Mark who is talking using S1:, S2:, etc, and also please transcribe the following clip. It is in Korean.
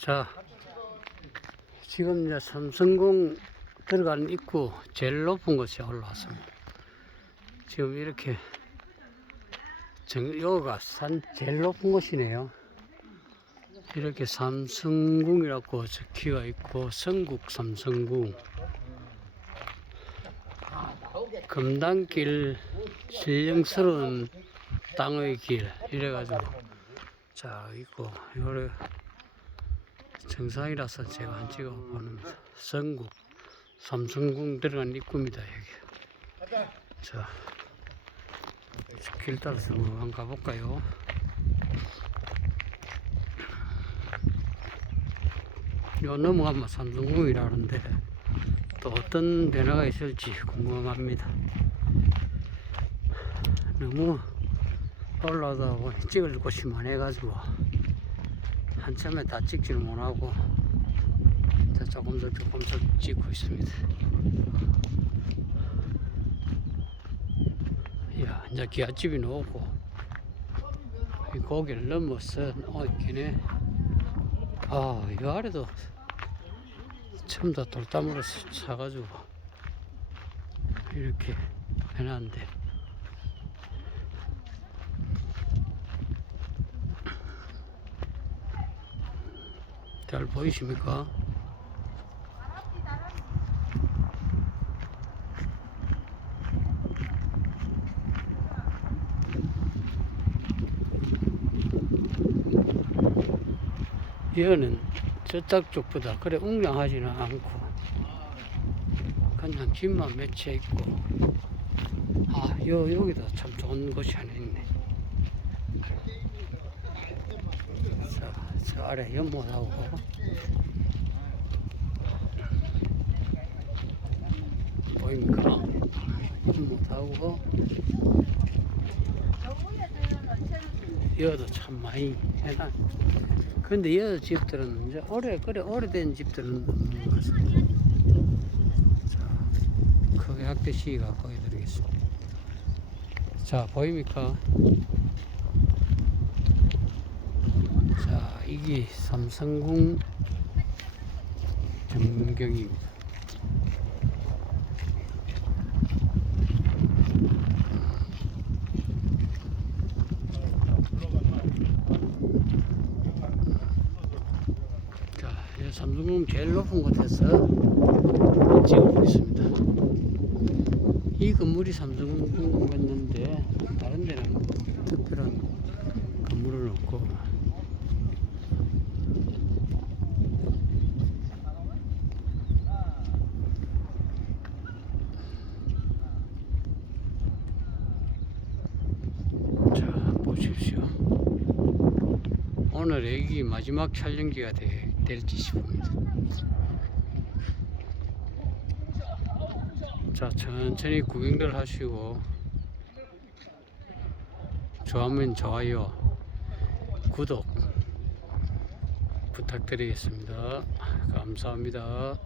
S1: 자, 지금 이제 삼성공 들어가는 입구 제일 높은 곳에 올라왔습니다. 지금 이렇게 정, 여기가 산 제일 높은 곳이네요. 이렇게 삼성궁이라고 적혀가 있고 성국 삼성궁 금단길 신령스러운 땅의 길 이래가지고 자 있고 요래 정상이라서 제가 안 찍어 보는 성국 삼성궁 들어간 입구입니다 여기 자 길 따라서 한번 가볼까요? 요 넘어가면 삼성궁이라는데 또 어떤 변화가 있을지 궁금합니다. 너무 올라오다 보니 찍을 곳이 많아가지고 한참에 다 찍지를 못하고 자, 조금씩 조금씩 찍고 있습니다. 이야, 이제 기아집이 나오고 이 고개를 넘어서 해. 아, 이 아래도 처음 다 돌담으로 사가지고 이렇게 해놨는데 잘 보이십니까? 이거는 저쪽 쪽보다 그래 웅장하지는 않고 그냥 집만 맺혀 있고 아 요, 여기도 참 좋은 곳이 하나 있네 자, 저 아래 연못하고 보입니까? 연못 하고 여도 참 많이 해놨 근데 여 집들은 이제 오래 그래 오래된 집들은. 자, 크게 학대 시가 보여드리겠습니다. 자 보입니까? 자 이게 삼성궁 이 삼성궁 제일 높은 곳에서 찍어보고 있습니다. 이 건물이 삼성궁이었는데 다른 데는 특별한 건물은 없고 자 보십시오. 오늘 여기 마지막 촬영지가 되, 될지 싶습니다. 자, 천천히 구경들 하시고, 좋아하면 좋아요, 구독 부탁드리겠습니다. 감사합니다.